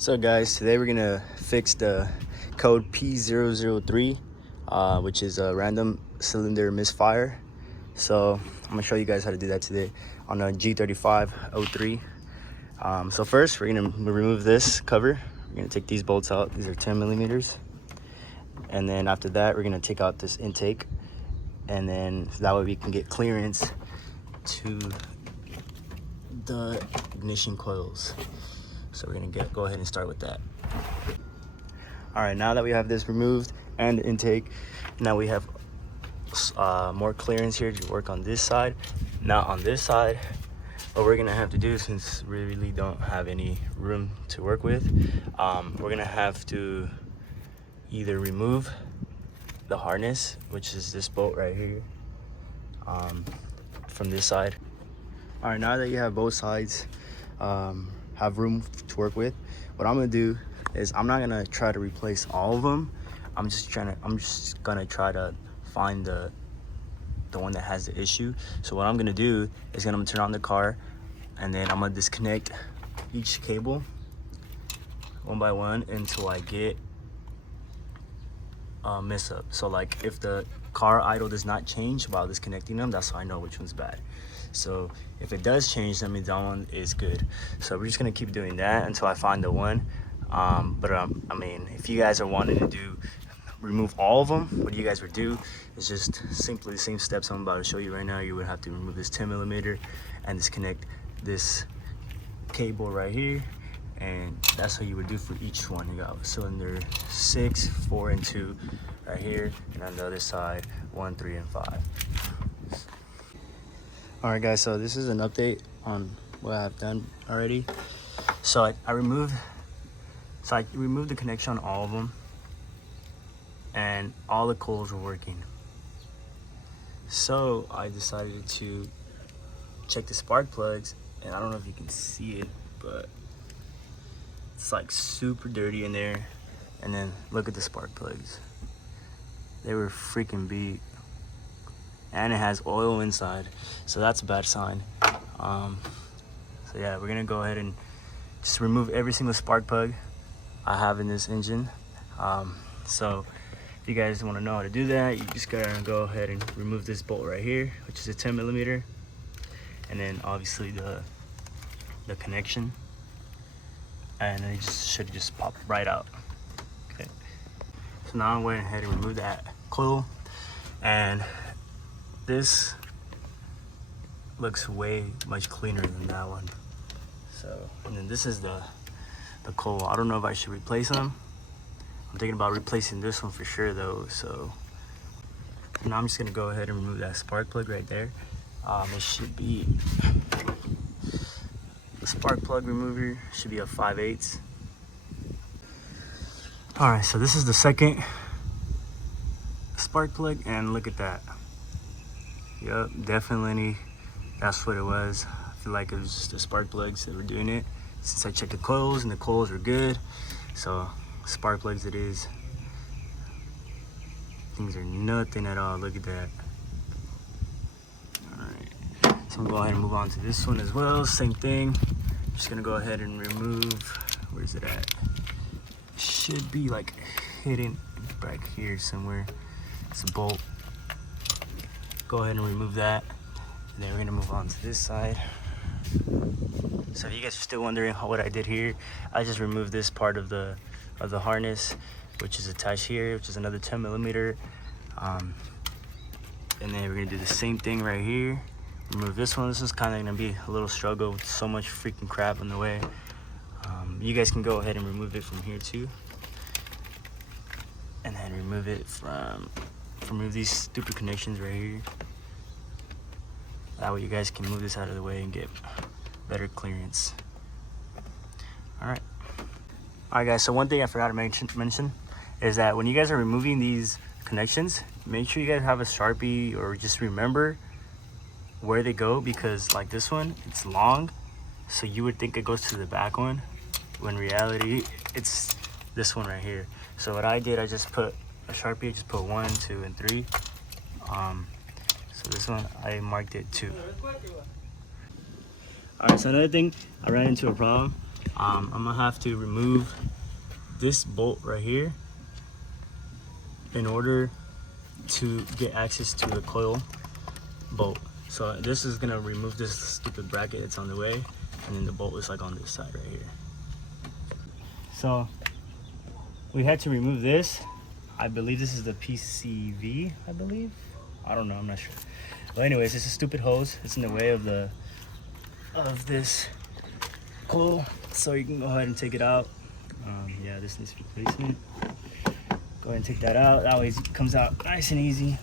So guys, today we're gonna fix the code P03, which is a random cylinder misfire. So I'm gonna show you guys how to do that today on a G35 03. So first we're gonna remove this cover. We're gonna take these bolts out. These are 10 millimeters. And then after that, we're gonna take out this intake, and then so that way we can get clearance to the ignition coils. So we're gonna go ahead and start with that. All right, now that we have this removed and the intake, now we have more clearance here to work on this side. Now on this side, what we're gonna have to do, since we really don't have any room to work with, we're gonna have to either remove the harness, which is this bolt right here, from this side. All right, now that you have both sides have room to work with, what I'm gonna do is I'm not gonna try to replace all of them. I'm just gonna try to find the one that has the issue. So what I'm gonna do is I'm gonna turn on the car, and then I'm gonna disconnect each cable one by one until I get a mess up. So like if the car idle does not change while disconnecting them, that's how I know which one's bad. So if it does change, that means that one is good. So we're just gonna keep doing that until I find the one. I mean, if you guys are wanting to remove all of them, what you guys would do is just simply the same steps I'm about to show you right now. You would have to remove this 10 millimeter and disconnect this cable right here, and that's what you would do for each one. You got cylinder 6, 4, and 2 right here, and on the other side 1, 3, and 5. All right guys, so this is an update on what I've done already. So I removed the connection on all of them, and all the coils were working. So I decided to check the spark plugs, and I don't know if you can see it, but it's like super dirty in there. And then look at the spark plugs. They were freaking beat. And it has oil inside, so that's a bad sign. So yeah, we're gonna go ahead and just remove every single spark plug I have in this engine. So if you guys want to know how to do that, you just gotta go ahead and remove this bolt right here, which is a 10 millimeter, and then obviously the connection, and then it should just pop right out. Okay, so now I went ahead and removed that coil, and this looks way much cleaner than that one. So, and then this is the coil. I don't know if I should replace them. I'm thinking about replacing this one for sure though. So now I'm just gonna go ahead and remove that spark plug right there. It should be, the spark plug remover should be a 5/8. All right, so this is the second spark plug, and look at that. Yep, definitely that's what it was. I feel like it was just the spark plugs that were doing it, since I checked the coils and the coils were good. So spark plugs it is. Things are nothing at all. Look at that. All right, so I'm gonna go ahead and move on to this one as well. Same thing. I'm just gonna go ahead and remove, where's it at? Should be like hidden back here somewhere. It's a bolt. Go ahead and remove that, and then we're gonna move on to this side. So if you guys are still wondering what I did here, I just removed this part of the harness, which is attached here, which is another 10 millimeter. And then we're gonna do the same thing right here. Remove this one. This is kind of gonna be a little struggle with so much freaking crap in the way. You guys can go ahead and remove it from here too, and then remove it remove these stupid connections right here. That way you guys can move this out of the way and get better clearance. All right guys, so one thing I forgot to mention is that when you guys are removing these connections, make sure you guys have a Sharpie, or just remember where they go, because like this one, it's long, so you would think it goes to the back one, when in reality it's this one right here. So what I did, I just put a Sharpie, just put 1, 2, and 3. So this one I marked it 2. All right, so another thing, I ran into a problem. I'm gonna have to remove this bolt right here in order to get access to the coil bolt. So this is gonna remove this stupid bracket that's on the way, and then the bolt is like on this side right here. So we had to remove this. I believe this is the PCV, I believe. I don't know, I'm not sure. But anyways, it's a stupid hose. It's in the way of this coil, so you can go ahead and take it out. Yeah, this needs replacement. Go ahead and take that out. That way it comes out nice and easy.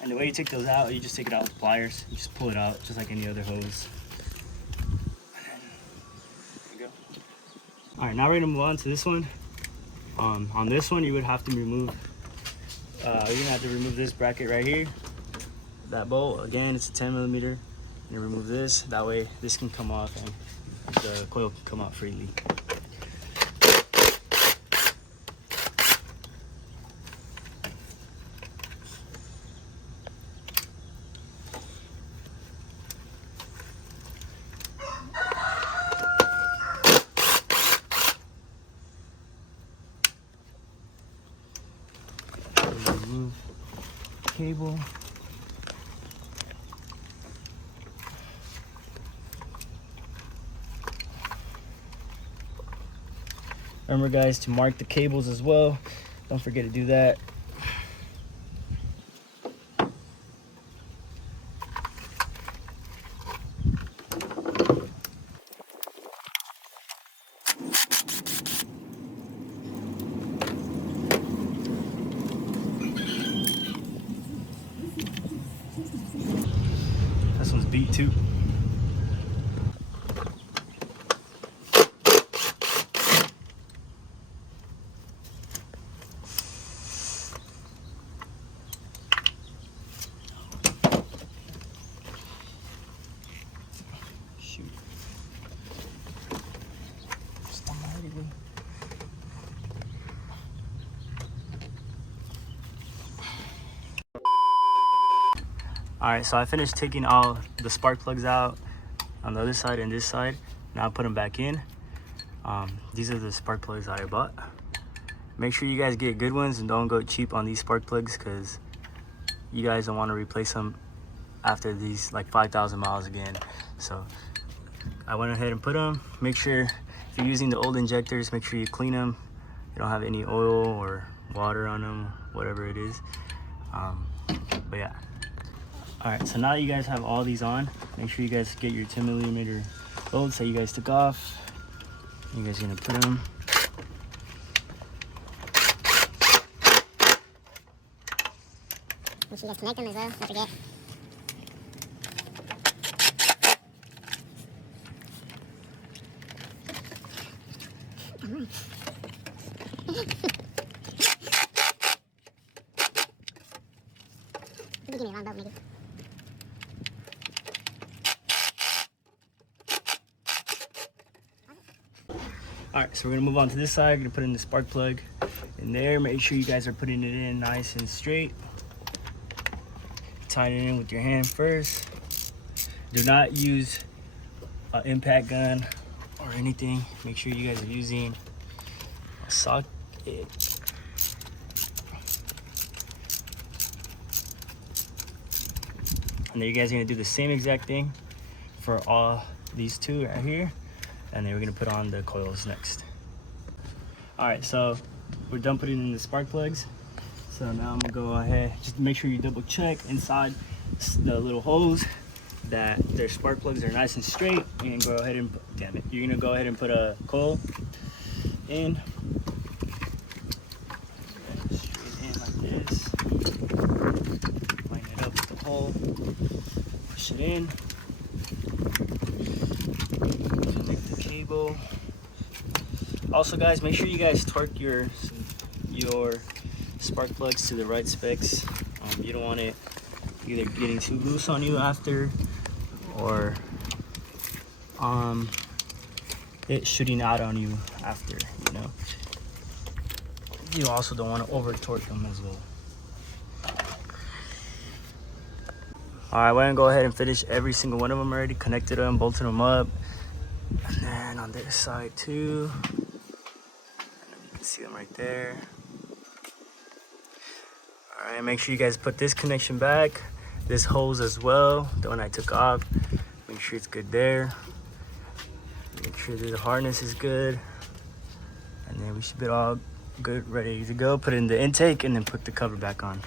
And the way you take those out, you just take it out with pliers. You just pull it out just like any other hose. There you go. All right, now we're gonna move on to this one. On this one, you would have to remove. You're gonna have to remove this bracket right here. That bolt, again, it's a 10mm. You remove this. That way, this can come off and the coil can come out freely. Remove cable. Remember guys to mark the cables as well. Don't forget to do that. This one's beat too. Shoot. Stop already. All right, so I finished taking all the spark plugs out on the other side and this side. Now I put them back in. These are the spark plugs I bought. Make sure you guys get good ones and don't go cheap on these spark plugs, because you guys don't want to replace them after these like 5,000 miles again. So I went ahead and put them. Make sure if you're using the old injectors, make sure you clean them. You don't have any oil or water on them, whatever it is. But yeah. All right, so now you guys have all these on. Make sure you guys get your 10mm bolts that you guys took off. You guys are gonna put them. Make sure you guys connect them as well, don't forget. Give me a round bolt, maybe. All right, so we're gonna move on to this side. We're gonna put in the spark plug in there. Make sure you guys are putting it in nice and straight. Tie it in with your hand first. Do not use an impact gun or anything. Make sure you guys are using a socket. And then you guys are gonna do the same exact thing for all these two right here. And then we're gonna put on the coils next. All right, so we're done putting in the spark plugs. So now I'm gonna go ahead, just make sure you double check inside the little hose that their spark plugs are nice and straight, and go ahead and, damn it, you're gonna go ahead and put a coil in. Straight in like this. Line it up with the hole, push it in. Connect the cable. Also guys, make sure you guys torque your spark plugs to the right specs. You don't want it either getting too loose on you after, or it shooting out on you after, you know. You also don't want to over torque them as well. All right, we're gonna go ahead and finish every single one of them already. Connected them, bolted them up, And on this side too. You can see them right there. All right, make sure you guys put this connection back. This hose as well, the one I took off. Make sure it's good there. Make sure that the harness is good. And then we should be all good, ready to go. Put it in the intake and then put the cover back on.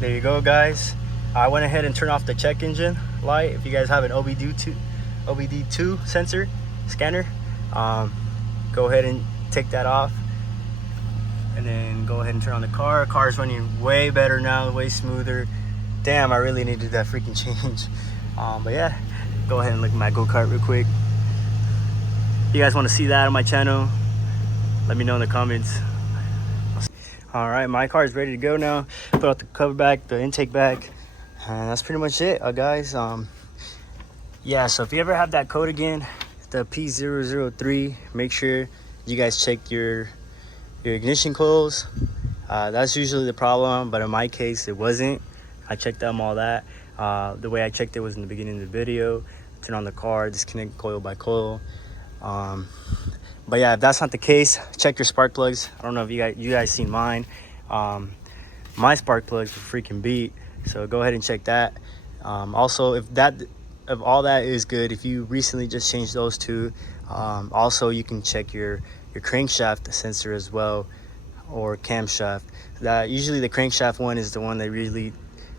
There you go, guys. I went ahead and turned off the check engine light. If you guys have an OBD2 sensor scanner, go ahead and take that off. And then go ahead and turn on the car. Car's running way better now, way smoother. Damn, I really needed that freaking change. But yeah, go ahead and look at my go-kart real quick. If you guys want to see that on my channel, let me know in the comments. All right, my car is ready to go now. Put out the cover back, the intake back, and that's pretty much it, guys. Yeah, so if you ever have that code again, the P0300, make sure you guys check your ignition coils. That's usually the problem, but in my case it wasn't. I checked them, all that. The way I checked it was in the beginning of the video. Turn on the car, disconnect coil by coil. But yeah, if that's not the case, check your spark plugs. I don't know if you guys seen mine. My spark plugs were freaking beat, so go ahead and check that. Also, if all that is good, if you recently just changed those two, also you can check your crankshaft sensor as well, or camshaft. That usually the crankshaft one is the one that really,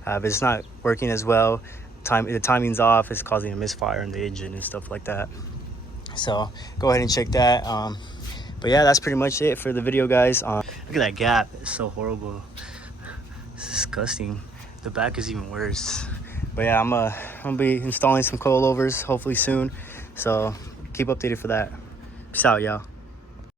if it's not working as well, the timing's off, it's causing a misfire in the engine and stuff like that. So go ahead and check that. But yeah, that's pretty much it for the video, guys. Look at that gap, it's so horrible. It's disgusting. The back is even worse. But yeah, I'm gonna be installing some coilovers hopefully soon, so keep updated for that. Peace out, y'all.